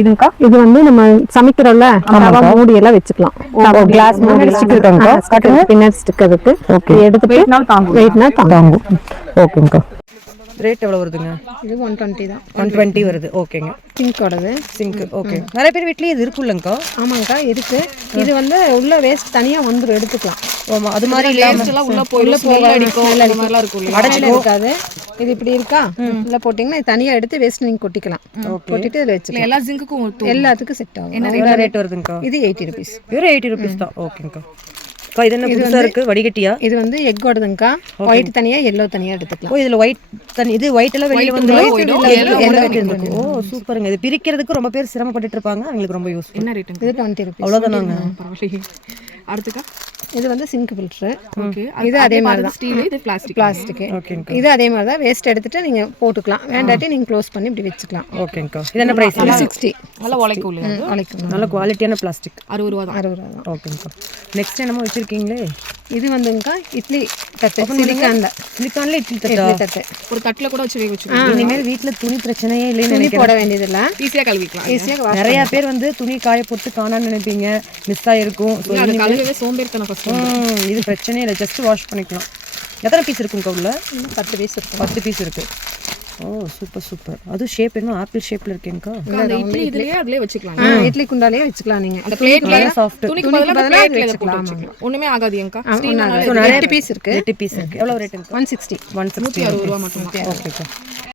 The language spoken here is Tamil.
இதுங்கக்கா இது வந்து நம்ம சமைக்கிறோம்ல தவா மூடி எல்லாம் வச்சுக்கலாம். கிளாஸ் மூடி ஸ்டிக் இருக்காங்கக்கா. காட்டுங்க. பின்னாடி ஸ்டிக் இருக்கு. ஓகே. எடுத்துட்டு வெயிட்னால தாங்கும். வெயிட்னா தாங்கும். ஓகேங்கக்கா. ரேட் எவ்வளவு வருதுங்க? இது 120 தான். 120 வருது. ஓகேங்க. சிங்கோடது. சிங்க். ஓகே. நிறைய பேர் வீட்லயே இது இருக்குல்லங்கக்கா. ஆமாங்கக்கா இருக்கு. இது வந்து உள்ள வேஸ்ட் தனியா வந்துரும், எடுத்துக்கலாம். ஆமா, அது மாதிரி வேஸ்ட் எல்லாம் உள்ள போயிடும், ஸ்மெல் அடிக்கும், அந்த மாதிரிலாம் இருக்கும். அடைச்சில இருக்காது. இது இப்படி இருக்கா, உள்ள போட்டீங்கன்னா இது தனியா எடுத்து வேஸ்ட் நீங்க கொட்டிக்கலாம். கொட்டிட்டு இதுல வச்சுக்கலாம். எல்லா ஜிங்குக்கும் எல்லாத்துக்கும் செட் ஆகும். என்ன ரேட் வருதுங்கக்கா? இது 80 rupees. வெறும் 80 rupees தான். ஓகேங்கக்கா. இது என்ன புதுசா இருக்கு? வடிகட்டியா? இது வந்து எக்கோடதுங்கக்கா. ஒயிட் தனியா எல்லோ தனியா எடுத்துக்கலாம். ஓ, இதுல ஒயிட் தனி, இது ஒயிட் எல்லாம் வெளிய வந்து. ஓ சூப்பருங்க. இது பிரிக்கிறதுக்கு ரொம்ப பேர் சிரமப்பட்டுட்டு இருப்பாங்க, அவங்களுக்கு ரொம்ப யூஸ்ஃபுல். என்ன ரேட்? இது 20 rupees. அவ்வளவுதானாங்க? அடுத்துக்கா இது வந்து சிங்க் ஃபில்டர். ஓகே. இது அதே மாதிரி தான். ஸ்டீல், இது பிளாஸ்டிக். பிளாஸ்டிக். இது அதே மாதிரி தான். வேஸ்ட் எடுத்துட்டு நீங்க போட்டுக்கலாம். வேண்டாட்டி நீங்க க்ளோஸ் பண்ணி இப்படி வச்சுக்கலாம். ஓகேங்கக்கா. இது என்ன பிரைஸ்? 60. நல்லா உழைக்கும் இல்லையா? உழைக்கும். நல்ல குவாலிட்டியான பிளாஸ்டிக். 60 ரூபா தான். 60 தான். ஓகேங்கக்கா. நெக்ஸ்ட் என்னமோ வச்சிருக்கீங்களே? இது வந்துங்கக்கா இட்லி தட்டு. சிலிக்கான்ல. சிலிக்கான்ல இட்லி இட்லி தட்டு. ஒரு தட்டுல கூட வச்சு வச்சுக்கலாம். இனிமேல் வீட்ல துணி பிரச்சனையே இல்லைன்னு துணி நினைக்கிறேன். போட வேண்டியதில்ல. ஈஸியா கழுவிக்கலாம். ஈஸியா நிறைய பேர் வந்து துணி காய போட்டு காணான்னு நினைப்பீங்க, மிஸ் ஆயிருக்கும். அது கழுவவே சோம்பேறித்தனம் ஃபர்ஸ்ட். இது பிரச்சனையே இல்லை, ஜஸ்ட் வாஷ் பண்ணிக்கலாம். எத்தனை பீஸ் இருக்குங்க உள்ள? 10 பீஸ் இருக்கு. 10 பீஸ் இருக்கு. ஓ சூப்பர் சூப்பர். அது ஷேப் என்ன ஆப்பிள் ஷேப்ல இருக்கேங்கக்கா. அந்த இட்லி இதுலயே அதுலயே வச்சுக்கலாம். இட்லி குண்டாலயே வச்சுக்கலாம். நீங்க அந்த பிளேட்ல சாஃப்ட். துணிக்கு பதிலா பிளேட்ல வச்சுக்கலாம். ஒண்ணுமே ஆகாது ஏங்கா. ஸ்டீல் 8 பீஸ் இருக்கு. 8 பீஸ் இருக்கு. எவ்வளவு ரேட்டுங்க? 160. 160 ரூபாய் மட்டும். ஓகேக்கா.